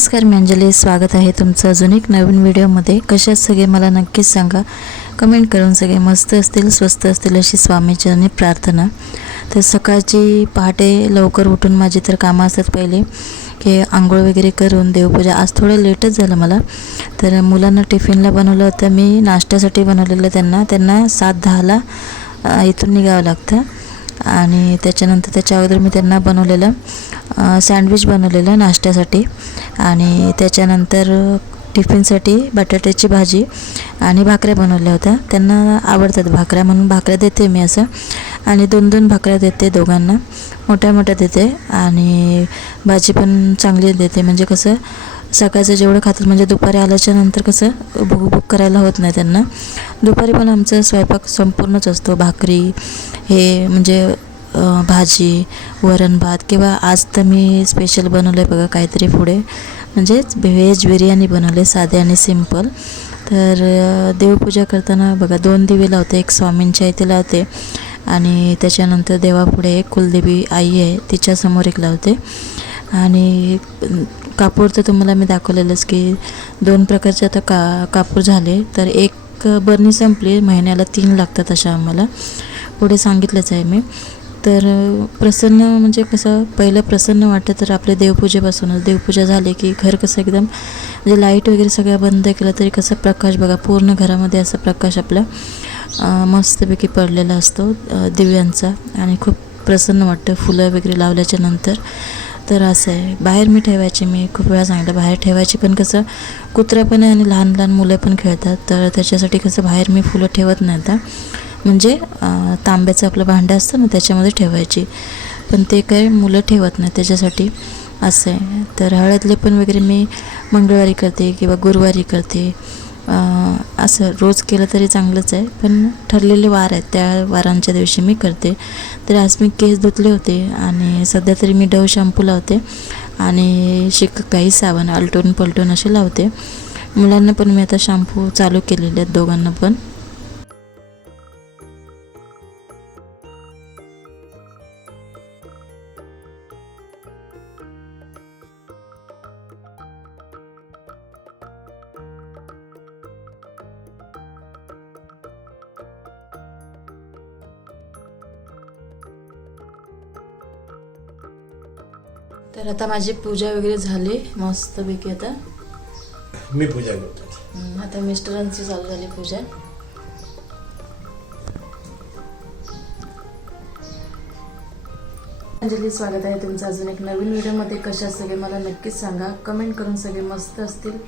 नमस्कार मी अंजली. स्वागत आहे तुमचं अजून एक नवीन व्हिडिओमध्ये. कशात सगळे मला नक्कीच सांगा. कमेंट करून सगळे मस्त असतील स्वस्त असतील अशी स्वामीचरणी प्रार्थना. तर सकाळची पहाटे लवकर उठून माझी तर कामं असतात पहिले की आंघोळ वगैरे करून देवपूजा. आज थोडं लेटच झालं मला. तर मुलांना टिफिनला बनवलं होतं मी नाश्त्यासाठी बनवलेलं त्यांना. त्यांना सात दहाला इथून निघावं लागतं. आणि त्याच्यानंतर त्याच्या अगोदर मी त्यांना बनवलेलं सँडविच बनवलेलं नाश्त्यासाठी. आणि त्याच्यानंतर टिफिनसाठी बटाट्याची भाजी आणि भाकऱ्या बनवल्या होत्या. त्यांना आवडतात भाकऱ्या म्हणून भाकऱ्या देते मी असं. आणि दोन दोन भाकऱ्या देते दोघांना. मोठ्या मोठ्या देते. आणि भाजी पण चांगली देते. म्हणजे कसं सकाळचं जेवढं खातात म्हणजे दुपारी आल्याच्यानंतर कसं भूक भूक करायला होत नाही त्यांना. दुपारी पण आमचं स्वयंपाक संपूर्णच असतो. भाकरी हे म्हणजे भाजी वरण भात किंवा आज तर मी स्पेशल बनवलं आहे बघा काहीतरी पुढे. म्हणजेच व्हेज बिर्याणी बनवले साधे आणि सिंपल तर देवपूजा करताना बघा दोन दिवे लावते एक स्वामींच्या इथे लावते आणि त्याच्यानंतर देवापुढे एक कुलदेवी आई आहे तिच्यासमोर एक लावते. आणि कापूर तर तुम्हाला मी दाखवलेलंच की दोन प्रकारचे आता का कापूर झाले. तर एक बरणी संपली महिन्याला तीन लागतात अशा आम्हाला. पुढे सांगितलंच आहे मी. तर प्रसन्न म्हणजे कसं पहिलं प्रसन्न वाटतं तर आपल्या देवपूजेपासूनच. देवपूजा झाली की घर कसं एकदम म्हणजे लाइट वगैरे सगळं बंद केलं तरी कसं प्रकाश बघा पूर्ण घरामध्ये असा प्रकाश आपला मस्तपैकी पडलेला असतो दिव्यांचा. आणि खूप प्रसन्न वाटतं फुलं वगैरे लावल्याच्या नंतर. तर असं आहे. बाहेर मी ठेवायची मी खूप वेळा सांगितलं बाहेर ठेवायची पण कसं कुत्रा पण आहे आणि लहान लहान मुलं पण खेळतात. तर त्याच्यासाठी कसं बाहेर मी फुलं ठेवत नाही आता. म्हणजे तांब्याचं आपलं भांडं असतं ना त्याच्यामध्ये ठेवायची. पण ते काय मुलं ठेवत नाही त्याच्यासाठी. असं आहे. तर हळदले पण वगैरे मी मंगळवारी करते किंवा गुरुवारी करते. असं रोज केलं तरी चांगलंच आहे. पण ठरलेले वार आहेत. त्या वारांच्या दिवशी मी करते. तर आज मी केस धुतले होते आणि सध्या तरी मी डव शॅम्पू लावते आणि शिक काही साबण आलटून पलटून असे लावते. मुलांना पण मी आता शॅम्पू चालू केलेले आहेत. दोघांना पण. तर आता माझी पूजा वगैरे झाली मस्तपैकी आता. मी पूजा करतो. आता मिस्टरांची चालू झाली पूजा. अंजली स्वागत आहे तुमचं अजून एक नवीन व्हिडिओमध्ये. कशा सगळे? मला नक्कीच सांगा. कमेंट करून सगळे मस्त असतील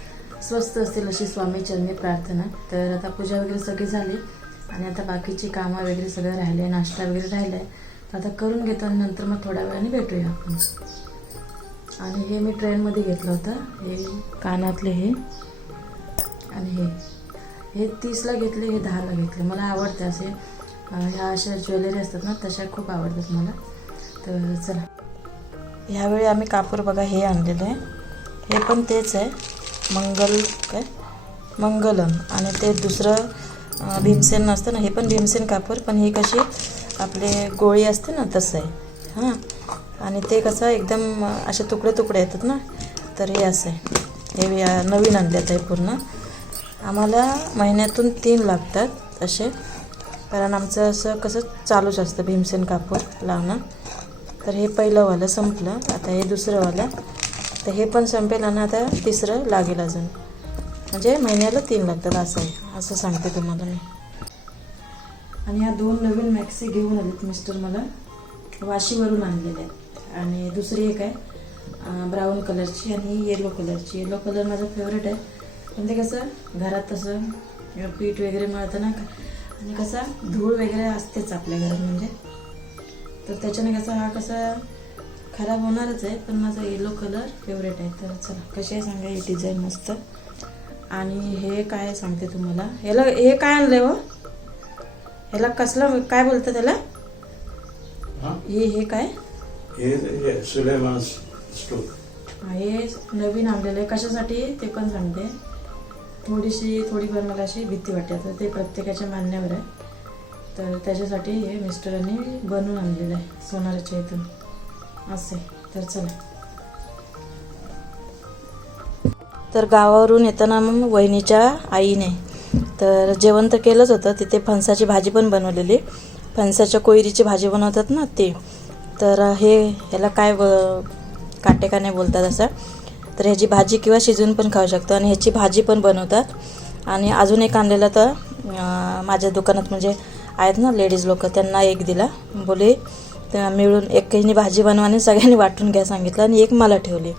स्वस्त असतील अशी स्वामी चरणी प्रार्थना. तर आता पूजा वगैरे सगळी झाली आणि आता बाकीची कामं वगैरे सगळं राहिले नाश्ता वगैरे राहिला आहे तर आता करून घेतो आणि नंतर मग थोड्या वेळाने भेटूया आपण. आणि हे मी ट्रेनमध्ये घेतलं होतं. हे कानातले हे. आणि हे. हे तीसला घेतले हे दहाला घेतले. मला आवडते असे ह्या अशा ज्वेलरी असतात ना तशा खूप आवडतात मला. तर चला. ह्यावेळी आम्ही कापूर बघा हे आणलेलं आहे. हे पण तेच आहे. मंगल काय? मंगलम. आणि ते दुसरं भीमसेन असतं ना हे पण भीमसेन कापूर. पण हे कशी आपले गोळी असते ना तसं आहे. हां. आणि ते कसं एकदम असे तुकडे तुकडे येतात ना तर हे असं आहे. हे या- नवीन आणल्यात आहे पूर्ण. आम्हाला महिन्यातून तीन लागतात असे. कारण आमचं असं कसं चालूच असतं भीमसेन कापूर लावणं. तर हे पहिलंवालं संपलं आता हे दुसरंवालं. तर हे पण संपेल आणि आता तिसरं लागेल अजून. म्हणजे महिन्याला तीन लागतात असं आहे. असं सांगते तुम्हाला मी. आणि ह्या दोन नवीन मॅक्सी घेऊन आलेत मिस्टर मला. वाशीवरून आणलेले आहेत. आणि दुसरी एक आहे ब्राऊन कलरची आणि येलो कलरची येलो कलर माझा फेवरेट आहे. पण ते कसं घरात तसं पीठ वगैरे मळतं ना आणि कसा धूळ वगैरे असतेच आपल्या घरात म्हणजे. तर त्याच्याने कसं हा कसा खराब होणारच आहे पण माझा येलो कलर फेवरेट आहे. तर चला कशी आहे सांगा ही डिझाईन मस्त. आणि हे काय आहे सांगते तुम्हाला? ह्याला हे काय आणलंय हो? ह्याला कसलं काय बोलतं त्याला? हा? हे हे काय? हे सुलेमान स्टोक. हे नवीन आणलेलं आहे. कशासाठी? ते पण सांगते. थोडीशी थोडीफार मला अशी भीती वाटते. तर ते प्रत्येकाच्या मान्यावर आहे. तर त्याच्यासाठी हे मिस्टरांनी बनवून आणलेलं आहे सोनाराच्या इथून. असं आहे. तर चला. तर गावावरून येताना मग वहिनीच्या आईने तर जेवण तर केलंच होतं. तिथे फणसाची भाजी पण बनवलेली. फणसाच्या कोयरीची भाजी बनवतात ना ते. तर हे ह्याला काय व काटेकाने बोलतात असं. तर ह्याची भाजी किंवा शिजवून पण खाऊ शकतो आणि ह्याची भाजी पण बनवतात. आणि अजून एक आणलेलं तर माझ्या दुकानात म्हणजे आहेत ना लेडीज लोक त्यांना एक दिला. बोले त्या मिळून काहीने भाजी बनवाने सगळ्यांनी वाटून घ्या सांगितलं आणि एक मला ठेवली.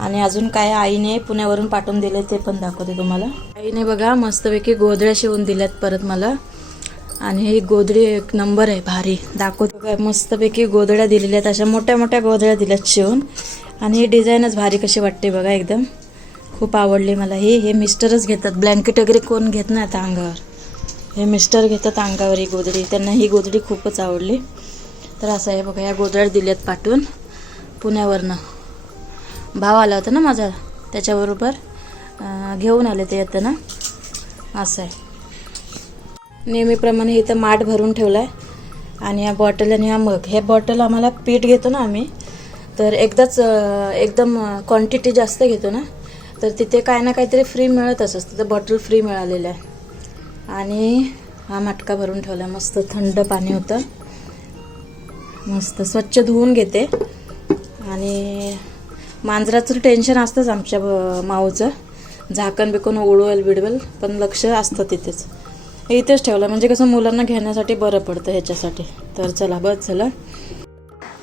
आणि अजून काय आईने पुण्यावरून पाठवून दिले ते पण दाखवते तुम्हाला. आईने बघा मस्तपैकी गोधड्या शिवून दिल्यात परत मला. आणि ही गोधडी एक नंबर आहे भारी. दाखवतो काय मस्तपैकी गोधड्या दिलेल्या आहेत. अशा मोठ्या मोठ्या गोधड्या दिल्यात शिवून. आणि ही डिझाईनच भारी कशी वाटते बघा एकदम. खूप आवडली मला ही. हे मिस्टरच घेतात. ब्लँकेट वगैरे कोण घेत नाही आता अंगावर. हे मिस्टर घेतात अंगावर ही गोधडी. त्यांना ही गोधडी खूपच आवडली. तर असं आहे बघा या गोधड्या दिल्यात पाठवून. पुण्यावरनं. भाव आला होता ना माझा? त्याच्याबरोबर. घेऊन आले ते येतं ना? असं आहे. नेहमीप्रमाणे इथं माठ भरून ठेवला आहे आणि या बॉटल आणि हा मग हे बॉटल आम्हाला पीठ घेतो ना आम्ही तर एकदाच एकदम क्वांटिटी जास्त घेतो ना तर तिथे काय ना काहीतरी फ्री मिळतच असतं. तर बॉटल फ्री मिळालेलं आहे. आणि हा मटका भरून ठेवला मस्त थंड पाणी होतं. मस्त स्वच्छ धुवून घेते. आणि मांजराचं टेन्शन असतंच आमच्या माऊचं. झाकण बिकून उडवेल बिडवेल पण लक्ष असतं तिथेच. इथेच ठेवलं म्हणजे कसं मुलांना घेण्यासाठी बरं पडतं ह्याच्यासाठी. तर चला बस चला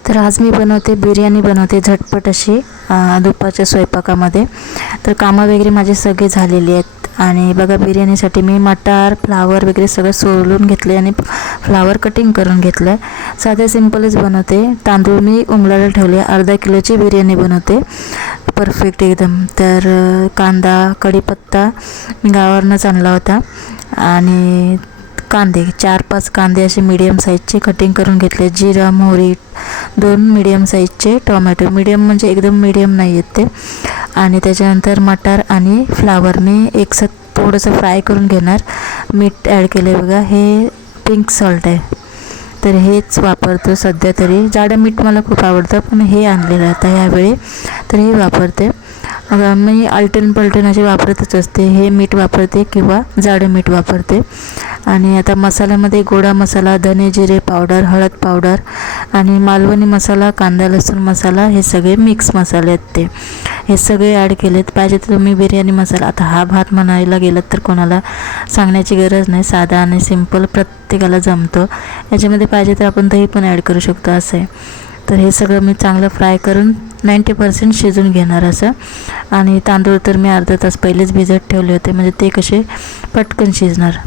तर आज मी बनवते बिर्याणी बनवते झटपट अशी दुपारच्या स्वयंपाकामध्ये. तर कामं वगैरे माझी सगळी झालेली आहेत. आणि बघा बिर्याणीसाठी मी मटार फ्लावर वगैरे सगळं सोलून घेतले आणि फ्लावर कटिंग करून घेतलं आहे साधे सिम्पलच बनवते. तांदूळ मी उमलायला ठेवले. अर्धा किलोची बिर्याणी बनवते. परफेक्ट एकदम. तर कांदा कढीपत्ता मी गावावरनंच आणला होता. आणि कांदे चार पाच कांदे असे मीडियम साईजचे कटिंग करून घेतले. जिरा मोहरी दोन मीडियम साईजचे टोमॅटो मीडियम म्हणजे एकदम मीडियम नाही आहेत ते. आणि त्याच्यानंतर मटार आणि फ्लावर मी एकसाथ थोडंसं फ्राय करून घेणार. मीठ ॲड केले बघा. हे पिंक सॉल्ट आहे. तर हेच वापरतो सध्या तरी. जाडं मीठ मला खूप आवडतं पण हे आणलेलं आता ह्यावेळी. तर हे वापरते. मी अल्टन पलटन असे वापरतच असते. हे मीठ वापरते किंवा जाडं मीठ वापरते. आणि आता मसाल्यामध्ये गोडा मसाला धने जिरे पावडर हळद पावडर आणि मालवणी मसाला कांदा लसूण मसाला हे सगळे मिक्स मसाले आहेत ते. हे सगळे ॲड केलेत. पाहिजे तर तुम्ही बिर्याणी मसाला. आता हा भात म्हणायला गेलात तर कोणाला सांगण्याची गरज नाही. साधा आणि सिंपल प्रत्येकाला जमतो. याच्यामध्ये पाहिजे तर आपण दही पण ॲड करू शकतो असं आहे. तर हे सगळं मी चांगलं फ्राय करून नाईंटी पर्सेंट शिजून घेणार असं. आणि तांदूळ तर मी अर्धा तास पहिलेच भिजत ठेवले होते म्हणजे ते कसे पटकन शिजणार.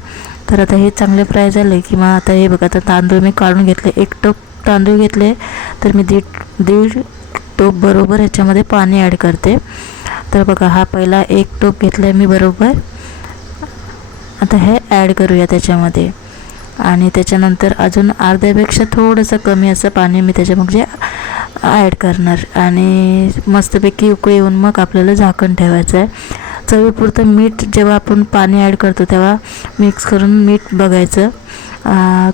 तर आता हे चांगले फ्राय झाले की मग आता हे बघा आता तांदूळ मी काढून घेतले. एक टोप तांदूळ घेतले तर मी दीड दीड टोप बरोबर ह्याच्यामध्ये पाणी ॲड करते. तर बघा हा पहिला एक टोप घेतला आहे मी बरोबर. आता हे ॲड करूया त्याच्यामध्ये. आणि त्याच्यानंतर अजून अर्ध्यापेक्षा थोडंसं कमी असं पाणी मी त्याच्या म्हणजे ॲड करणार. आणि मस्तपैकी उकळी येऊन मग आपल्याला झाकण ठेवायचं आहे. चवीपुरतं मीठ जेव्हा आपण पाणी ॲड करतो तेव्हा मिक्स करून मीठ बघायचं.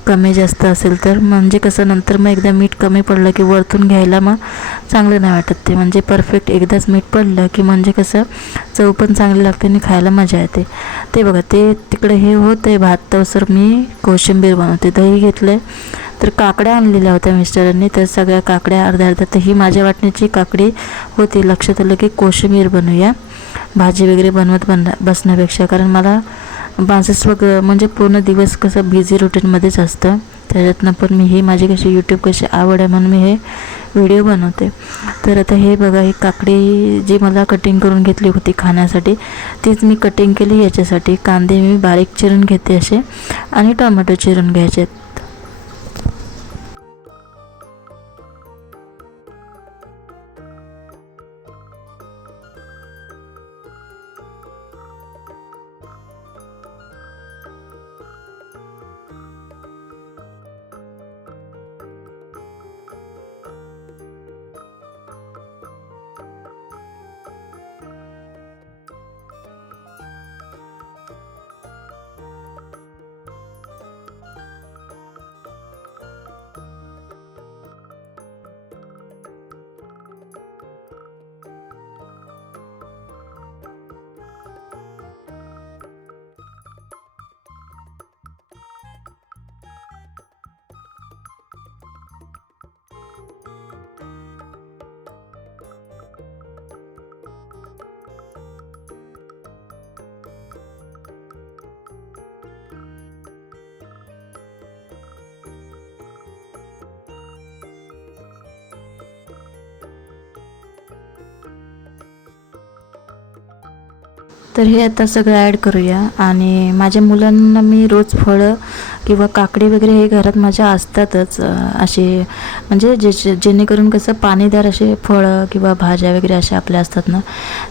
कमी जास्त असेल तर. म्हणजे कसं नंतर मग एकदा मीठ कमी पडलं की वरतून घ्यायला मग चांगलं नाही वाटत ते. म्हणजे परफेक्ट एकदाच मीठ पडलं की म्हणजे कसं चव पण चांगली लागते आणि खायला मजा येते. ते बघा ते तिकडे हे होतं आहे भात. तवसर मी कोशिंबीर बनवते. दही घेतलं तर काकड्या आणलेल्या होत्या मिस्टरांनी. तर सगळ्या काकड्या अर्ध्या अर्ध्या. तर ही माझ्या वाटण्याची काकडी होती. लक्षात आलं की कोशिंबीर बनवूया. भाजी वगैरे बनवत बन बसण्यापेक्षा. कारण मला माझं स्वग म्हणजे पूर्ण दिवस कसं बिझी रुटीनमध्येच असतं. त्याच्यातनं पण मी हे माझी कशी यूट्यूब कशी आवड आहे म्हणून मी हे व्हिडिओ बनवते. तर आता हे बघा ही काकडी जी मला कटिंग करून घेतली होती खाण्यासाठी तीच मी कटिंग केली याच्यासाठी. कांदे मी बारीक चिरून घेते असे आणि टोमॅटो चिरून घ्यायचे. तर हे आता सगळं ॲड करूया. आणि माझ्या मुलांना मी रोज फळं किंवा काकडी वगैरे हे घरात माझ्या असतातच असे म्हणजे जे जे- जेणेकरून कसं पाणीदार असे फळं किंवा भाज्या वगैरे अशा आपल्या असतात ना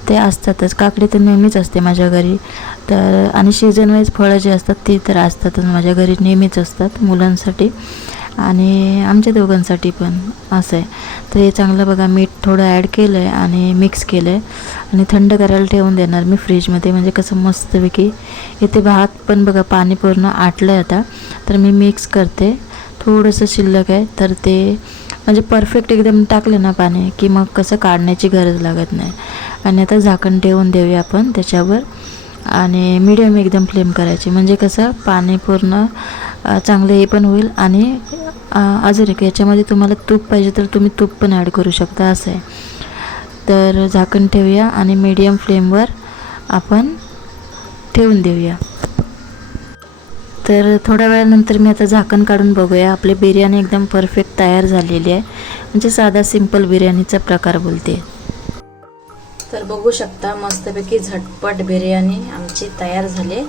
ते असतातच. काकडी तर नेहमीच असते माझ्या घरी. तर आणि सीझन वाईज फळं जे असतात ती तर असतातच. माझ्या घरी नेहमीच असतात मुलांसाठी. आणि आमच्या दोघांसाठी पण असं आहे. तर हे चांगलं बघा मीठ थोडं ॲड केलं आहे आणि मिक्स केलं आहे आणि थंड करायला ठेवून देणार मी फ्रीजमध्ये म्हणजे कसं मस्तपैकी इथे भात पण बघा पाणी पूर्ण आटलं आहे आता. तर मी मिक्स करते. थोडंसं शिल्लक आहे तर ते म्हणजे परफेक्ट एकदम टाकलं ना पाणी की मग कसं काढण्याची गरज लागत नाही. आणि आता झाकण ठेवून देऊया आपण त्याच्यावर. आणि मिडियम एकदम फ्लेम करायची. म्हणजे कसं पाणी पूर्ण चांगलं हे पण होईल आणि अजून एक याच्यामध्ये तुम्हाला तूप पाहिजे तर तुम्ही तूप पण ॲड करू शकता असं आहे. तर झाकण ठेवूया आणि मीडियम फ्लेमवर आपण ठेवून देऊया. तर थोड्या वेळानंतर मी आता झाकण काढून बघूया. आपली बिर्याणी एकदम परफेक्ट तयार झालेली आहे. म्हणजे साधा सिंपल बिर्याणीचा प्रकार बोलते. तर बघू शकता मस्तपैकी झटपट बिर्याणी आमची तयार झाली.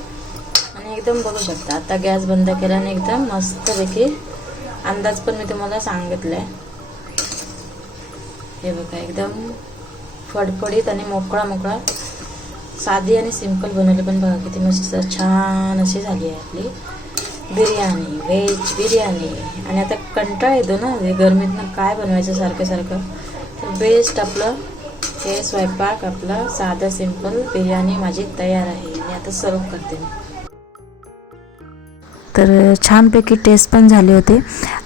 आणि एकदम बघू शकता आता गॅस बंद केल्याने एकदम मस्तपैकी अंदाज पण मी तुम्हाला सांगितलाय. हे बघा एकदम फडफडीत आणि मोकळा मोकळा साधी आणि सिंपल बनवली पण बघा किती मस्त छान अशी झाली आहे आपली. बिर्याणी व्हेज बिर्याणी. आणि आता कंटाळा येतो ना हे गरमीतनं काय बनवायचं सारखं सारखं. तर बेस्ट आपलं हे स्वयंपाक आपला साधा सिंपल बिर्याणी माझी तयार आहे. आणि आता सर्व करते. मी तर छानपैकी टेस्ट पण झाली होती.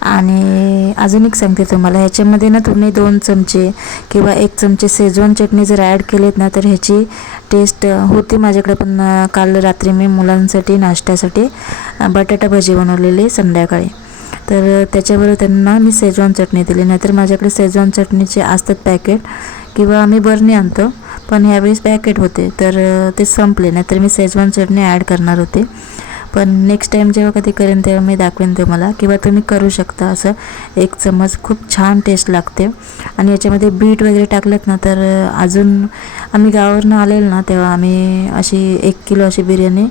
आणि अजून एक सांगते तुम्हाला ह्याच्यामध्ये ना तुम्ही दोन चमचे किंवा एक चमचे सेजवान चटणी जर ॲड केलीत ना तर ह्याची टेस्ट होती माझ्याकडे. पण काल रात्री मी मुलांसाठी नाश्त्यासाठी बटाटा भजी बनवलेली संध्याकाळी. तर त्याच्याबरोबर त्यांना मी सेजवान चटणी दिली. नाहीतर माझ्याकडे सेजवान चटणीचे असतात पॅकेट किंवा आम्ही बरणी आणतो. पण ह्यावेळेस पॅकेट होते. तर ते संपले. नाहीतर मी सेजवान चटणी ॲड करणार होते. पण नेक्स्ट टाईम जेव्हा कधी करेन तेव्हा मी दाखवेन तुम्हाला. किंवा तुम्ही करू शकता असं. एक चम्मच खूप छान टेस्ट लागते. आणि याच्यामध्ये बीट वगैरे टाकलेत ना तर अजून आम्ही गावावरनं आलेलो ना तेव्हा आम्ही अशी एक किलो अशी बिर्याणी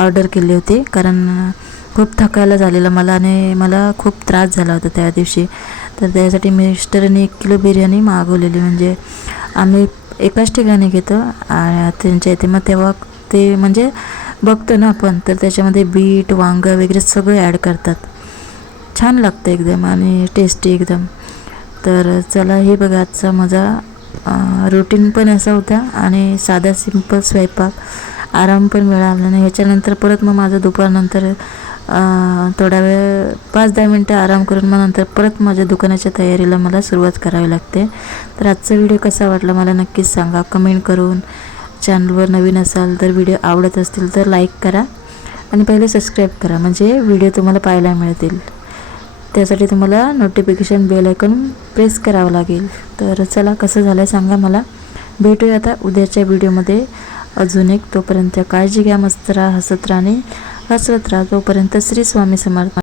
ऑर्डर केली होती. कारण खूप थकायला झालेलं मला आणि मला खूप त्रास झाला होता त्या दिवशी. तर त्यासाठी मिस्टरने एक किलो बिर्याणी मागवलेली. म्हणजे आम्ही एकाच ठिकाणी घेतो. त्यांच्या इथे मग तेव्हा ते म्हणजे बघतो ना आपण तर त्याच्यामध्ये बीट वांगं वगैरे सगळं ॲड करतात. छान लागतं एकदम आणि टेस्टी एकदम. तर चला हे बघा आजचा माझा रुटीन पण असा होता आणि साधा सिंपल स्वयंपाक आराम पण मिळाला नाही. ह्याच्यानंतर परत मग माझं दुपारनंतर थोडा वेळ पाच दहा मिनटं आराम करून मग नंतर परत माझ्या दुकानाच्या तयारीला मला सुरुवात करावी लागते. तर आजचा व्हिडिओ कसा वाटला मला नक्कीच सांगा. कमेंट करून चॅनलवर नवीन असाल तर व्हिडिओ आवडत असतील तर लाईक करा आणि पहिले सबस्क्राईब करा म्हणजे व्हिडिओ तुम्हाला पाहायला मिळतील. त्यासाठी तुम्हाला नोटिफिकेशन बेल ऐकून प्रेस करावं लागेल. तर चला कसं झालं सांगा मला. भेटूया आता उद्याच्या व्हिडिओमध्ये. अजून एक तोपर्यंत काळजी घ्या मस्त राहा हसत राहणे हसत राहा. तोपर्यंत श्री स्वामी समर्थ